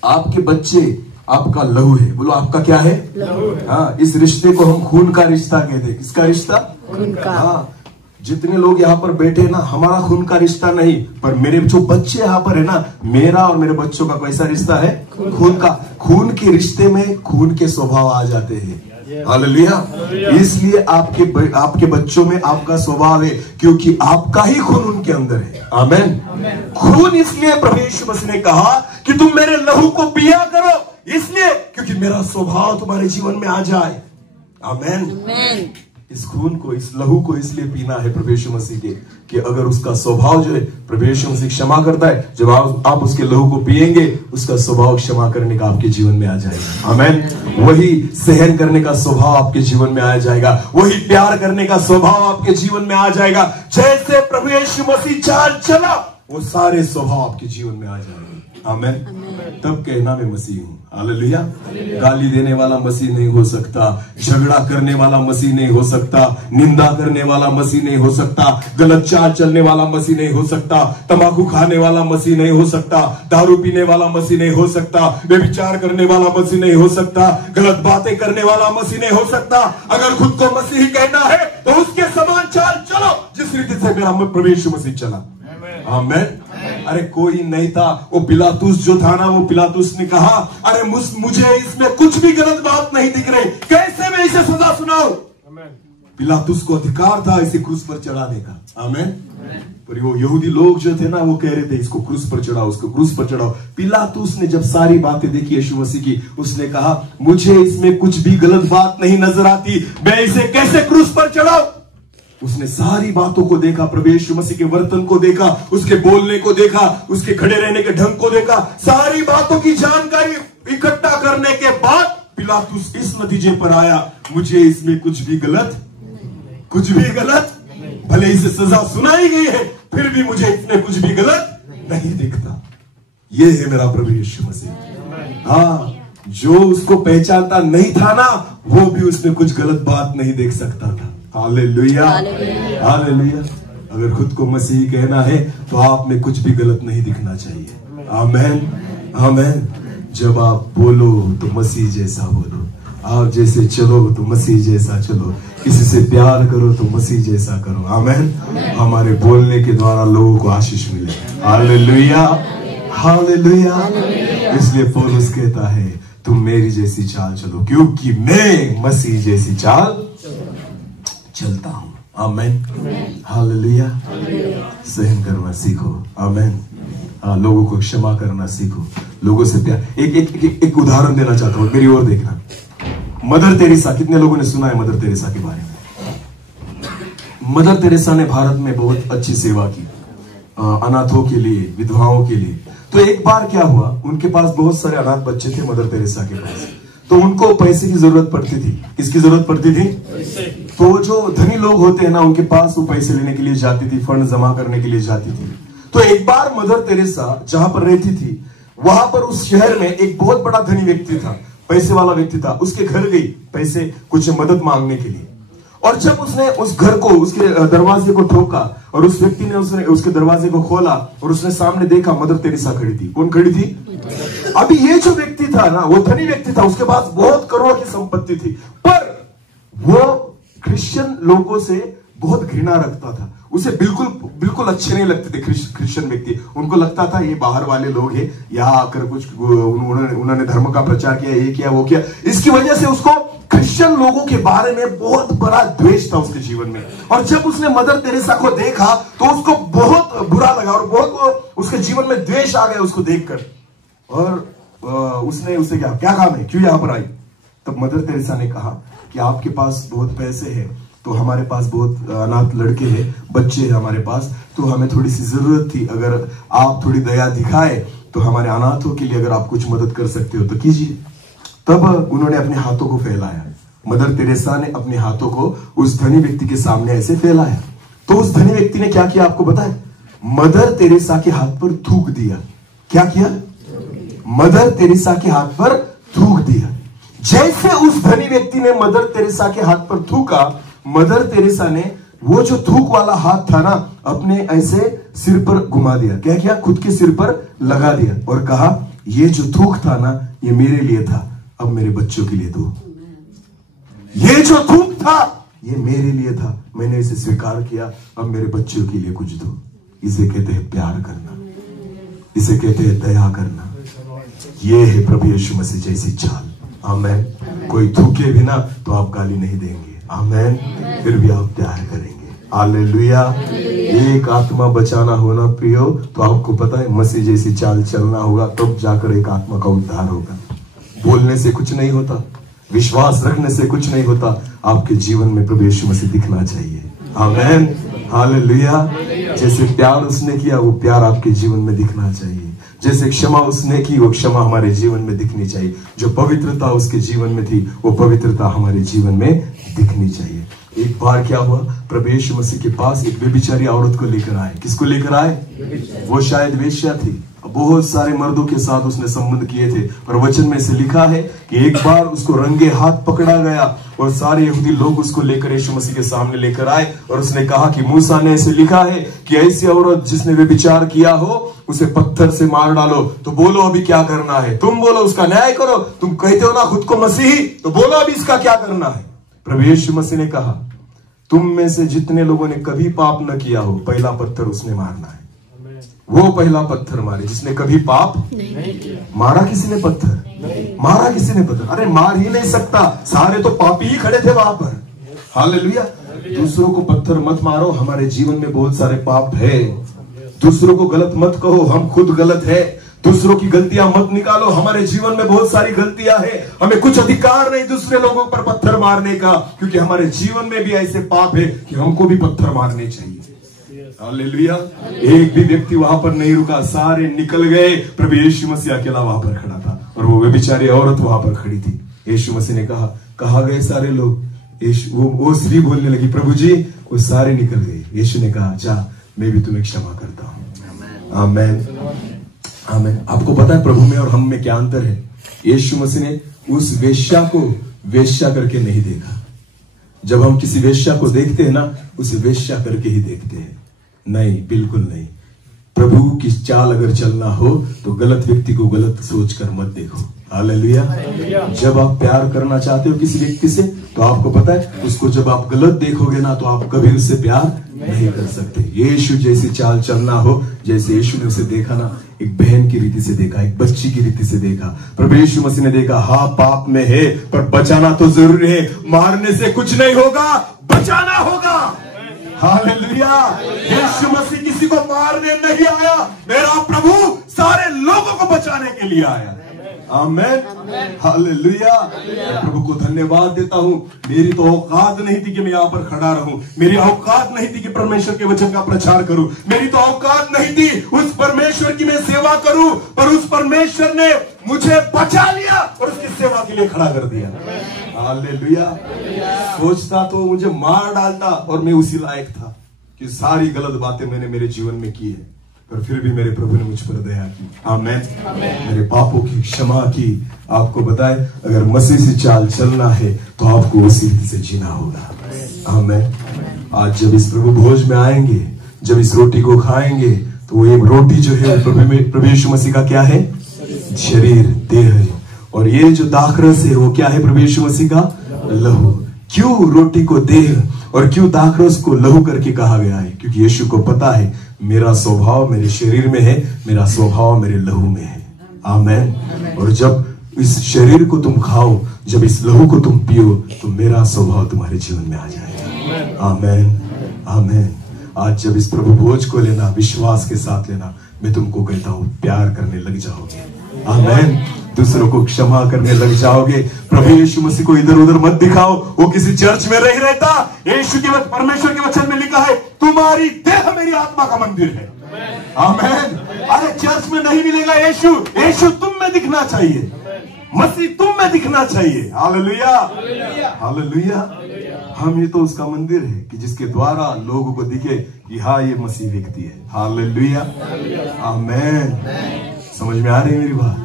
आपके बच्चे आपका लहू है। बोलो आपका क्या है? लहू। हाँ, इस रिश्ते को हम खून का रिश्ता कहते हैं। किसका रिश्ता? खून का। हाँ, जितने लोग यहाँ पर बैठे ना, हमारा खून का रिश्ता नहीं, पर मेरे जो बच्चे यहाँ पर है ना, मेरा और मेरे बच्चों का कैसा रिश्ता है? खून का। खून के रिश्ते में खून के स्वभाव आ जाते हैं। हालेलुया। इसलिए आपके बच्चों में आपका स्वभाव है, क्योंकि आपका ही खून उनके अंदर है। आमेन। खून इसलिए प्रभु यीशु मसीह ने कहा कि तुम मेरे लहू को पिया करो, इसलिए क्योंकि मेरा स्वभाव तुम्हारे जीवन में आ जाए। आमेन। इस खून को, इस लहू को इसलिए पीना है प्रभु यीशु मसीह के, कि अगर उसका स्वभाव जो है, प्रभु यीशु मसीह क्षमा करता है, जब आप उसके लहू को पिएंगे, उसका स्वभाव क्षमा करने का आपके जीवन में आ जाएगा। आमेन। वही सहन करने का स्वभाव आपके जीवन में आ जाएगा, वही प्यार करने का स्वभाव आपके जीवन में आ जाएगा। जैसे प्रभु यीशु मसीह चाल चला, वो सारे स्वभाव आपके जीवन में आ जाएंगे। आमेन। तब कहना मैं मसीह हूं। हालेलुया। गाली देने वाला मसीह नहीं हो सकता, झगड़ा करने वाला मसीह नहीं हो सकता, निंदा करने वाला मसीह नहीं हो सकता, गलत चाल चलने वाला मसीह नहीं हो सकता, तंबाकू खाने वाला मसीह नहीं हो सकता, दारू पीने वाला मसीह नहीं हो सकता, व्यभिचार करने वाला मसीह नहीं हो सकता, गलत बातें करने वाला मसीह नहीं हो सकता। अगर खुद को मसीह कहना है तो उसके समान चाल चलो जिस रीति से मेरा प्रभु यीशु मसीह चला। आमेन। अरे कोई नहीं था, वो पिलातुस जो था ना, वो पिलातुस ने कहा, अरे मुझे इसमें कुछ भी गलत बात नहीं दिख रही, कैसे मैं इसे सजा सुनाऊं? पिलातुस को अधिकार था इसे क्रूस पर चढ़ाने का। आमेन। पर वो यहूदी लोग जो थे ना, वो कह रहे थे इसको क्रूस पर चढ़ाओ, उसको क्रूस पर चढ़ाओ। पिलातुस ने जब सारी बातें देखी यीशु मसीह की, उसने कहा मुझे इसमें कुछ भी गलत बात नहीं नजर आती, मैं इसे कैसे क्रूस पर चढ़ाऊं? उसने सारी बातों को देखा, प्रभु यीशु मसीह के वर्तन को देखा, उसके बोलने को देखा, उसके खड़े रहने के ढंग को देखा, सारी बातों की जानकारी इकट्ठा करने के बाद पिलातुस इस नतीजे पर आया, मुझे इसमें कुछ भी गलत, भले इसे सजा सुनाई गई है, फिर भी मुझे इसमें कुछ भी गलत नहीं दिखता। ये है मेरा प्रभु यीशु मसीह। हाँ, जो उसको पहचानता नहीं था ना, वो भी उसमें कुछ गलत बात नहीं देख सकता था। हालेलुया। हालेलुया। अगर खुद को मसीह कहना है तो आप में कुछ भी गलत नहीं दिखना चाहिए। आमेन। आमेन। जब आप बोलो तो मसीह जैसा बोलो, आप जैसे चलो तो मसीह जैसा चलो, किसी से प्यार करो तो मसीह जैसा करो। आमेन। हमारे बोलने के द्वारा लोगों को आशीष मिले। हालेलुया। हालेलुया। इसलिए पौलुस कहता है तुम मेरी जैसी चाल चलो, क्योंकि मैं मसीह जैसी चाल चलता हूं। आमेन। हालेलुया। सहन करना सीखो। आमेन। लोगों को क्षमा करना सीखो, लोगों से प्यार। एक उदाहरण देना चाहता हूं, मेरी ओर देखना। मदर तेरेसा, कितने लोगों ने सुना है मदर तेरेसा के बारे में? मदर तेरेसा ने भारत में बहुत अच्छी सेवा की, अनाथों के लिए, विधवाओं के लिए। तो एक बार क्या हुआ, उनके पास बहुत सारे अनाथ बच्चे थे मदर तेरेसा के पास, तो उनको पैसे की जरूरत पड़ती थी। किसकी जरूरत पड़ती थी? तो जो धनी लोग होते हैं ना, उनके पास वो पैसे लेने के लिए जाती थी, फंड जमा करने के लिए जाती थी। तो एक बार मदर तेरेसा जहां पर रहती थी, वहां पर उस शहर में एक बहुत बड़ा धनी व्यक्ति था, पैसे वाला व्यक्ति था। उसके घर गई पैसे, कुछ मदद मांगने के लिए। और जब उसने उस घर को, उसके दरवाजे को ठोका और उस व्यक्ति ने उसके दरवाजे को खोला और उसने सामने देखा मदर तेरेसा खड़ी थी। कौन खड़ी थी? अभी ये जो व्यक्ति था ना, वो धनी व्यक्ति था, उसके पास बहुत करोड़ों की संपत्ति थी, पर वो क्रिश्चियन लोगों से बहुत घृणा रखता था। उसे बिल्कुल अच्छे नहीं लगते थे क्रिश्चियन व्यक्ति। उनको लगता था ये बाहर वाले लोग हैं, यहाँ आकर कुछ उन्होंने धर्म का प्रचार किया, ये किया वो किया। इसकी वजह से उसको क्रिश्चियन लोगों के बारे में बहुत बड़ा द्वेष था उसके जीवन में। और जब उसने मदर तेरेसा को देखा तो उसको बहुत बुरा लगा और बहुत उसके जीवन में द्वेष आ गया उसको देखकर। और उसने उसे क्या काम है, क्यों यहां पर आई? तब मदर तेरेसा ने कहा कि आपके पास बहुत पैसे हैं, तो हमारे पास बहुत अनाथ लड़के हैं, बच्चे हैं हमारे पास, तो हमें थोड़ी सी जरूरत थी। अगर आप थोड़ी दया दिखाए तो हमारे अनाथों के लिए अगर आप कुछ मदद कर सकते हो तो कीजिए। तब उन्होंने अपने हाथों को फैलाया। मदर तेरेसा ने अपने हाथों को उस धनी व्यक्ति के सामने ऐसे फैलाया। तो उस धनी व्यक्ति ने क्या किया आपको पता है? मदर तेरेसा के हाथ पर थूक दिया। क्या किया? मदर तेरेसा के हाथ पर थूक दिया। जैसे उस धनी व्यक्ति ने मदर तेरेसा के हाथ पर थूका, मदर तेरेसा ने वो जो थूक वाला हाथ था ना, अपने ऐसे सिर पर घुमा दिया। क्या किया? खुद के सिर पर लगा दिया और कहा, ये जो थूक था ना, ये मेरे लिए था, अब मेरे बच्चों के लिए दो। ये जो थूक था ये मेरे लिए था, मैंने इसे स्वीकार किया, अब मेरे बच्चों के लिए कुछ दो। इसे कहते हैं प्यार करना, इसे कहते हैं दया करना। ये है प्रभु यीशु मसीह जैसी चाल। आमेन। कोई थूके भी ना तो आप गाली नहीं देंगे, आमेन, फिर भी आप प्यार करेंगे। हालेलुया। एक आत्मा बचाना होना प्रियो, तो आपको पता है मसीह जैसी चाल चलना होगा, तब जाकर एक आत्मा का उद्धार होगा। बोलने से कुछ नहीं होता, विश्वास रखने से कुछ नहीं होता, आपके जीवन में प्रभु यीशु मसीह दिखना चाहिए। आमेन। हालेलुया। जैसे प्यार उसने किया, वो प्यार आपके जीवन में दिखना चाहिए। जैसे क्षमा उसने की, वो क्षमा हमारे जीवन में दिखनी चाहिए। जो पवित्रता उसके जीवन में थी, वो पवित्रता हमारे जीवन में दिखनी चाहिए। एक बार क्या हुआ, प्रभु यीशु मसीह के पास एक व्यभिचारी औरत को लेकर आए। किसको लेकर आए? वो शायद वेश्या थी। बहुत सारे मर्दों के साथ उसने संबंध किए थे, पर वचन में से लिखा है कि एक बार उसको रंगे हाथ पकड़ा गया और सारे यहूदी लोग उसको लेकर यीशु मसीह के सामने लेकर आए और उसने कहा कि मूसा ने ऐसे लिखा है कि ऐसी औरत जिसने व्यभिचार किया हो उसे पत्थर से मार डालो। तो बोलो अभी क्या करना है? तुम बोलो, उसका न्याय करो। तुम कहते हो ना खुद को मसीही, तो बोलो अभी इसका क्या करना है? प्रभु यीशु मसीह ने कहा, तुम में से जितने लोगों ने कभी पाप न किया हो, पहला पत्थर उसने मारना है। वो पहला पत्थर मारे जिसने कभी पाप नहीं किया। मारा किसी ने पत्थर? मारा किसी ने पत्थर? अरे मार ही नहीं सकता, सारे तो पापी ही खड़े थे वहां पर। हालेलुया। दूसरों को पत्थर मत मारो, हमारे जीवन में बहुत सारे पाप है। दूसरों को गलत मत कहो, हम खुद गलत है। दूसरों की गलतियां मत निकालो, हमारे जीवन में बहुत सारी गलतियां हैं। हमें कुछ अधिकार नहीं दूसरे लोगों पर पत्थर मारने का, क्योंकि हमारे जीवन में भी ऐसे पाप है कि हमको भी पत्थर मारने चाहिए। हालेलुया। एक भी व्यक्ति वहां पर नहीं रुका, सारे निकल गए। प्रभु यीशु मसीह अकेला वहां पर खड़ा था और वो व्यभिचारी औरत वहां पर खड़ी थी। यीशु मसीह ने कहा, कहा गए सारे लोग? वो स्त्री बोलने लगी, प्रभु जी वो सारे निकल गए। यीशु ने कहा, जा मैं भी तुम्हें क्षमा करता हूं। आमेन। आमेन। आपको पता है प्रभु में और हम में क्या अंतर है? यीशु मसीह ने उस वेश्या को वेश्या करके नहीं देखा। जब हम किसी वेश्या को देखते हैं ना, उसे वेश्या करके ही देखते हैं। नहीं, बिल्कुल नहीं। प्रभु की चाल अगर चलना हो तो गलत व्यक्ति को गलत सोचकर मत देखो। हालेलुया। जब आप प्यार करना चाहते हो किसी व्यक्ति से, तो आपको पता है उसको जब आप गलत देखोगे ना, तो आप कभी उससे प्यार नहीं कर सकते। यीशु जैसी चाल चलना हो, जैसे यीशु ने उसे देखा ना, एक बहन की रीति से देखा, एक बच्ची की रीति से देखा। प्रभु यीशु मसीह ने देखा, हाँ पाप में है, पर बचाना तो जरूरी है। मारने से कुछ नहीं होगा, बचाना होगा। हालेलुया। यीशु मसीह किसी को मारने नहीं आया, मेरा प्रभु सारे लोगों को बचाने के लिए आया। आमेन। हालेलुया। प्रभु को धन्यवाद देता हूँ। मेरी तो औकात नहीं थी कि मैं यहाँ पर खड़ा रहूं, मेरी औकात नहीं थी कि परमेश्वर के वचन का प्रचार करूं, मेरी तो औकात नहीं थी उस परमेश्वर की मैं सेवा करूं, पर उस परमेश्वर ने मुझे बचा लिया और उसकी सेवा के लिए खड़ा कर दिया। हालेलुया। सोचता तो मुझे मार डालता और मैं उसी लायक था कि सारी गलत बातें मैंने मेरे जीवन में की है, पर फिर भी मेरे प्रभु ने मुझ पर दया की। आमेन। मेरे पापों की क्षमा की। आपको बताए, अगर मसीह से चाल चलना है तो आपको उसी रीति से जीना होगा। आमेन। आज जब इस प्रभु भोज में आएंगे, जब इस रोटी को खाएंगे, तो ये रोटी जो है प्रभु यीशु मसीह का क्या है? शरीर, देह है। और ये जो दाखरस है वो क्या है? प्रभु यीशु मसीह का लहू। क्यों रोटी को देह और क्यों दाखरस को लहू करके कहा गया है? क्योंकि यीशु को पता है मेरा स्वभाव मेरे शरीर में है, मेरा स्वभाव मेरे लहू में है। आमेन। और जब इस शरीर को तुम खाओ, जब इस लहू को तुम पियो, तो मेरा स्वभाव तुम्हारे जीवन में आ जाएगा। आमेन। आमेन। आज जब इस प्रभु भोज को लेना, विश्वास के साथ लेना, मैं तुमको कहता हूं प्यार करने लग जाओगे। आमेन। दूसरों को क्षमा करने लग जाओगे। प्रभु यीशु मसीह को इधर उधर मत दिखाओ, वो किसी चर्च में नहीं रहता। यीशु के परमेश्वर के वचन में लिखा है, तुम्हारी देह मेरी आत्मा का मंदिर है। आमेन। अरे चर्च में नहीं मिलेगा यीशु, यीशु तुम में दिखना चाहिए, मसीह तुम में दिखना चाहिए। हालेलुया। हालेलुया। हम ये तो उसका मंदिर है कि जिसके द्वारा लोगों को दिखे कि हाँ ये मसीह व्यक्ति है। हालेलुया। आमेन। समझ में आ रही है मेरी बात?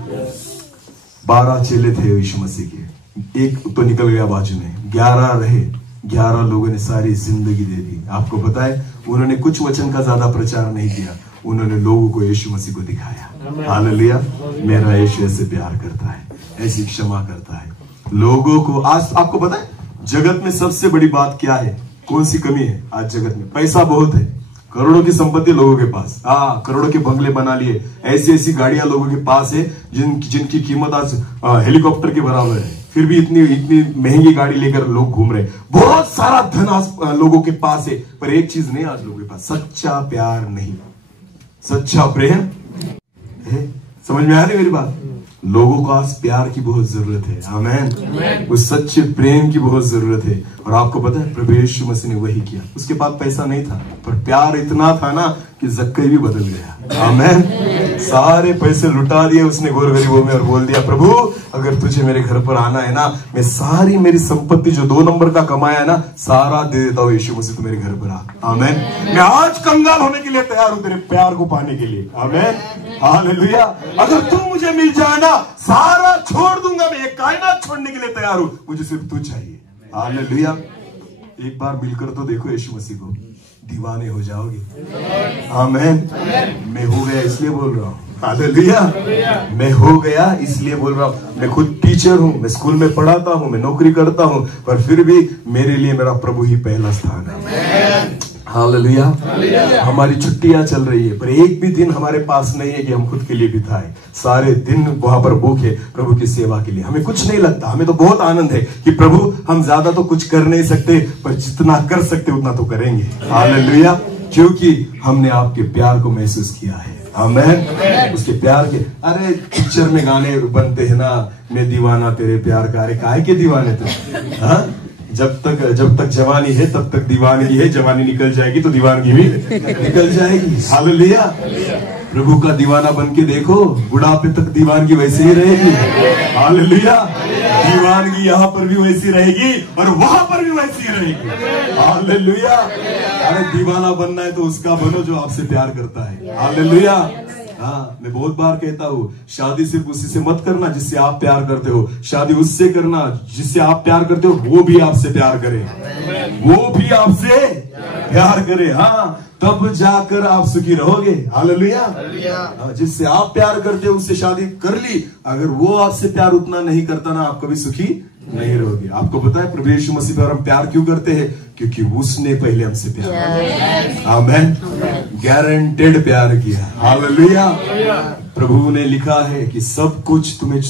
12 चेले थे यीशु मसीह के, एक तो निकल गया बाजू में, 11 रहे। 11 लोगों ने सारी जिंदगी दे दी। आपको पता है उन्होंने कुछ वचन का ज्यादा प्रचार नहीं किया, उन्होंने लोगों को यीशु मसीह को दिखाया। हालेलुया। मेरा यीशु ऐसे प्यार करता है, ऐसी क्षमा करता है लोगों को। आज आपको पता है जगत में सबसे बड़ी बात क्या है? कौन सी कमी है आज जगत में? पैसा बहुत है, करोड़ों की संपत्ति लोगों के पास, करोड़ों के बंगले बना लिए, ऐसी ऐसी गाड़ियां लोगों के पास है जिनकी कीमत आज हेलीकॉप्टर के बराबर है, फिर भी इतनी इतनी महंगी गाड़ी लेकर लोग घूम रहे। बहुत सारा धन आज लोगों के पास है, पर एक चीज नहीं आज लोगों के पास, सच्चा प्यार नहीं, सच्चा प्रेम है। समझ में आ रही मेरी बात? लोगों को आज प्यार की बहुत जरूरत है। आमीन। उस सच्चे प्रेम की बहुत जरूरत है। और आपको पता है प्रभु यीशु मसीह ने वही किया। उसके पास पैसा नहीं था, पर प्यार इतना था ना कि जक्कई भी बदल गया। आमीन। सारे पैसे लुटा दिए उसने गोर गरीबों में और बोल दिया, प्रभु अगर तुझे मेरे घर पर आना है ना, मैं सारी मेरी संपत्ति जो 2 नंबर का कमाया है ना, सारा दे देता हूँ यीशु मसीह, तू मेरे घर पर आ। आमीन। मैं आज कंगाल होने के लिए तैयार हूँ तेरे प्यार को पाने के लिए। आमीन। हालेलुया। अगर तू मुझे मिल जाए ना, सारा छोड़ दूंगा, मैं ये कायनात छोड़ने के लिए तैयार हूँ, मुझे सिर्फ तू चाहिए। हालेलुया। एक बार मिलकर तो देखो यीशु मसीह को, दीवाने हो जाओगे। आमीन। मैं हो गया इसलिए बोल रहा हूँ। हालेलुया। मैं हो गया इसलिए बोल रहा हूँ। मैं खुद टीचर हूँ, मैं स्कूल में पढ़ाता हूँ, मैं नौकरी करता हूँ, पर फिर भी मेरे लिए मेरा प्रभु ही पहला स्थान है। हालेलुया। हमारी छुट्टियां चल रही है, पर एक भी दिन हमारे पास नहीं है कि हम खुद के लिए बिताए। सारे दिन वहां पर भूखे प्रभु की सेवा के लिए। हमें कुछ नहीं लगता, हमें तो बहुत आनंद है कि प्रभु हम ज्यादा तो कुछ कर नहीं सकते, पर जितना कर सकते उतना तो करेंगे। हालेलुया। क्योंकि हमने आपके प्यार को महसूस किया है। आमीन। उसके प्यार के, अरे पिक्चर में गाने बनते हैं ना, मैं दीवाना तेरे प्यार का। अरे काहे के दीवाने तुम? हाँ, जब तक जवानी है तब तक दीवानगी है, जवानी निकल जाएगी तो दीवानगी भी निकल जाएगी। हालेलुया। प्रभु का दीवाना बन के देखो, बुढ़ापे तक दीवानगी वैसे ही रहेगी। हालेलुया। दीवानगी यहाँ पर भी वैसी रहेगी और वहां पर भी वैसी रहेगी। हालेलुया। अरे दीवाना बनना है तो उसका बनो जो आपसे प्यार करता है। हालेलुया। हाँ, मैं बहुत बार कहता हूँ, शादी सिर्फ उसी से मत करना जिससे आप प्यार करते हो, शादी उससे करना जिससे आप प्यार करते हो, वो भी आपसे प्यार करे, वो भी आपसे प्यार करे। हाँ, तब जाकर आप सुखी रहोगे। हालेलुया। जिससे आप प्यार करते हो उससे शादी कर ली, अगर वो आपसे प्यार उतना नहीं करता ना, आप कभी सुखी नहीं रहोगे। आपको पता है प्रभु यीशु मसीह पर हम प्यार क्यों करते हैं? क्योंकि उसने पहले हमसे प्यार किया। आमीन। गारंटेड प्यार किया। हालेलुया। प्रभु ने लिखा है कि सब कुछ तुम्हें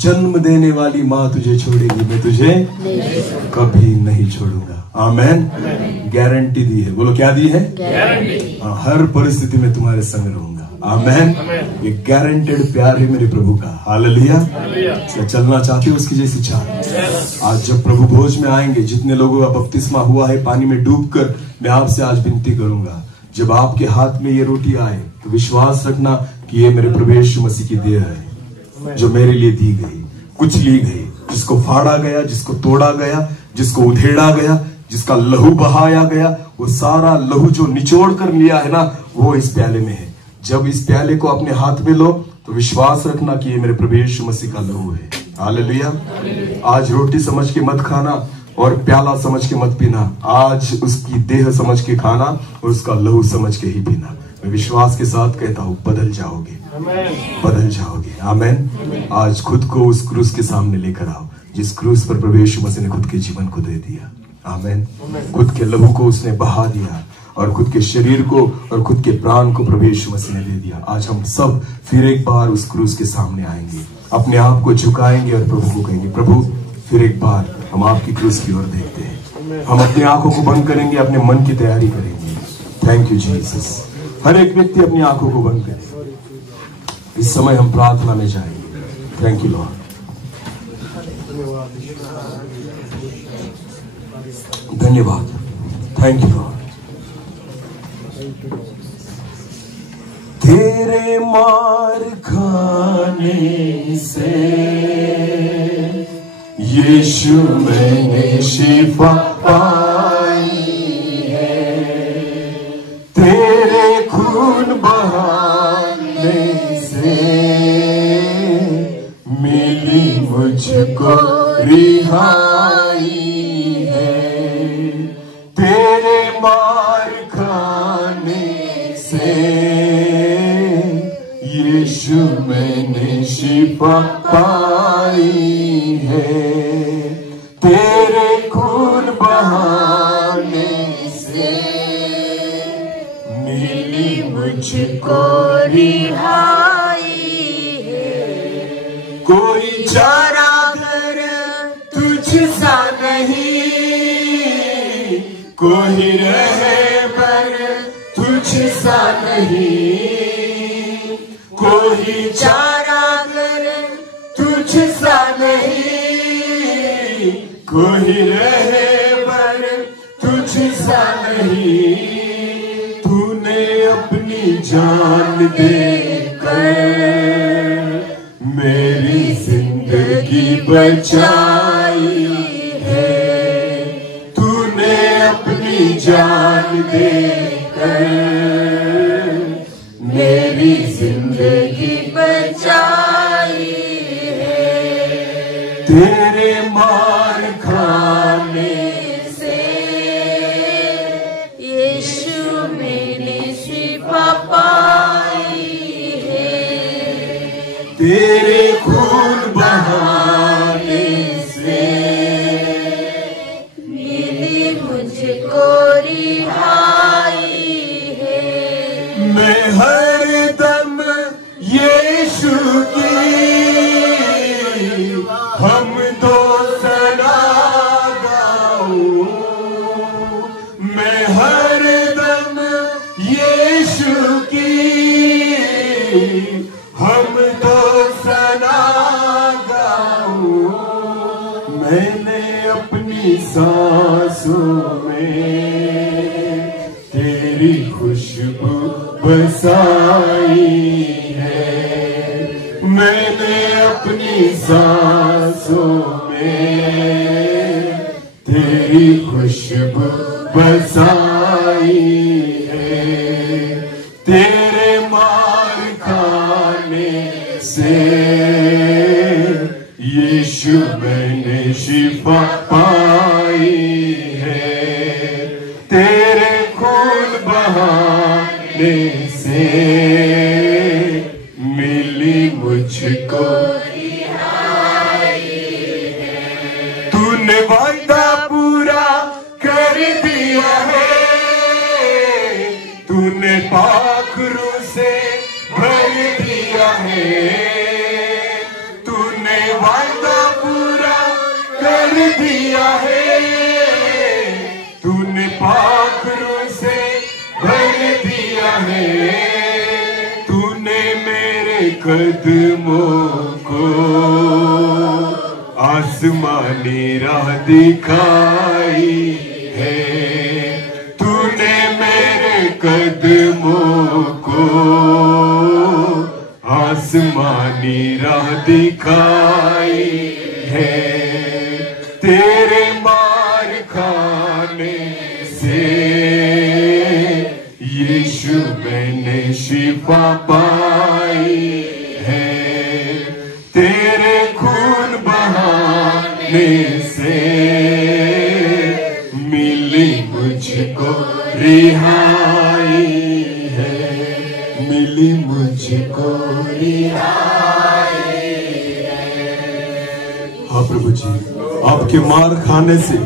जन्म देने वाली माँ तुझे छोड़ेगी, मैं तुझे कभी नहीं छोड़ूंगा। आमीन। गारंटी दी है। बोलो क्या दी है? गारंटी। हर परिस्थिति में तुम्हारे संग रहूंगा। आमीन। ये गारंटेड प्यार है मेरे प्रभु का। हालेलुया। चलना चाहते हो उसकी जैसी चाल। आज जब प्रभु भोज में आएंगे, जितने लोगों का बपतिस्मा हुआ है पानी में डूबकर, मैं आपसे आज विनती करूंगा, जब आपके हाथ में ये रोटी आए तो विश्वास रखना कि ये मेरे प्रभु यीशु मसीह की देह है, जो मेरे लिए दी गई, कुछ ली गई, जिसको फाड़ा गया, जिसको तोड़ा गया, जिसको उधेड़ा गया, जिसका लहू बहाया गया, वो सारा लहू जो निचोड़ कर लिया है ना, वो इस प्याले में है। जब इस प्याले को अपने हाथ में लो तो विश्वास रखना कि ये मेरे प्रभु यीशु मसीह का लहू है। हालेलुया। आज रोटी समझ के मत खाना और प्याला समझ के मत पीना, आज उसकी देह समझ के खाना और उसका लहू समझ के ही पीना। मैं विश्वास के साथ कहता हूँ, बदल जाओगे, बदल जाओगे। आमीन। आज खुद को उस क्रूस के सामने लेकर आओ, जिस क्रूस पर प्रभु यीशु मसीह ने खुद के जीवन को दे दिया। आमीन। खुद के लहू को उसने बहा दिया और खुद के शरीर को और खुद के प्राण को प्रभु यीशु मसीह ने दे दिया। आज हम सब फिर एक बार उस क्रूस के सामने आएंगे, अपने आप को झुकाएंगे और प्रभु को कहेंगे, प्रभु फिर एक बार हम आपकी क्रूस की ओर देखते हैं। हम अपनी आंखों को बंद करेंगे, अपने मन की तैयारी करेंगे। Thank you Jesus. हर एक व्यक्ति अपनी आंखों को बंद करे। इस समय हम प्रार्थना में जाएंगे। Thank you lord. धन्यवाद। Thank you lord. तेरे मार खाने से यीशु मैंने शिफा पाई है, तेरे खून बहाने से मैंने शिफा पाई है, तेरे खून बहाने से मिली मुझको रिहाई है। कोई चारागर तुझसा नहीं, कोई रहबर तुझसा नहीं, कोई चारागर तुझसा नहीं, कोई रहबर तुझसा नहीं। तूने अपनी जान देकर मेरी जिंदगी बचाई है, तूने अपनी जान देकर मेरी जिंदगी बचाई है। तेरे मार खाने से यीशु मैंने शिफा पाई है, तेरे खून बहाने से मिली मुझको रिहाई है। मैं हर दम यीशु की हम दो सना गाऊं, मैं हर दम यीशु की हम दो सना गाऊं। मैंने अपनी सांसों में तेरी खुशबू बसाई है, मैंने अपनी सांसों में तेरी खुशबू बसाई है। तेरे मार खाने से यीशु मैंने शिफा पाई है, तेरे खून बहाने से मिली मुझको रिहाई है। तूने वादा पूरा कर दिया है, तूने पाखरू से भर दिया है, तूने वादा पूरा कर दिया है, तूने पाखरू से भर दिया है। तूने मेरे कदमों को आसमानी राह दिखाई है, तूने मेरे कदमों को आसमानी राह दिखाई है। तेरे मार खाने से यीशु मैंने शिफा पाई है, तेरे खून बहाने से मिली मुझको रिहाई है, मिली मुझको रिहाई है। हाँ प्रभु जी, आपके मार खाने से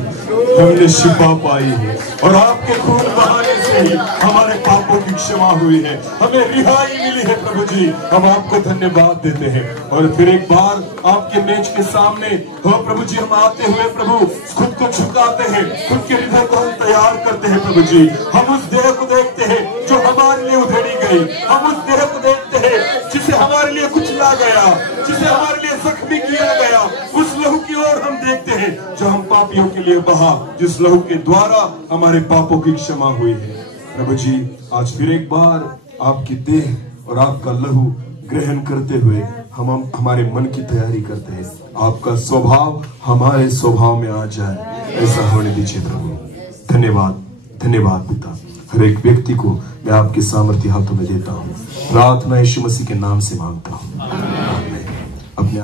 हमने शिफा पाई है और आपके खून बहाने से ही हमारे पापों की क्षमा हुई है, हमें रिहाई मिली है। प्रभु जी, हम आपको धन्यवाद देते हैं और फिर एक बार आपके मेज के सामने हो प्रभु जी हम आते हुए प्रभु खुद को झुकाते हैं, खुद के हृदय को हम तैयार करते हैं। प्रभु जी, हम उस देह को देखते हैं जो हमारे लिए उधेड़ी गई, हम उस देह को देखते हैं जिसे हमारे लिए कुचला गया, जिसे हमारे लिए जख्मी किया गया, उस लहू की ओर हम देखते हैं जो हम पापियों के लिए बहा, जिस लहू के द्वारा हमारे पापों की क्षमा हुई है। प्रभु जी, आज फिर एक बार आपकी देह और आपका लहू ग्रहण करते हुए हम हमारे मन की तैयारी करते हैं, आपका स्वभाव हमारे स्वभाव में आ जाए, ऐसा होने दीजिए प्रभु। धन्यवाद, धन्यवाद पिता। हर एक व्यक्ति को मैं आपके सामर्थ्य हाथों में देता हूँ, प्रार्थना यीशु मसीह के नाम से मांगता हूँ, आमीन। अपने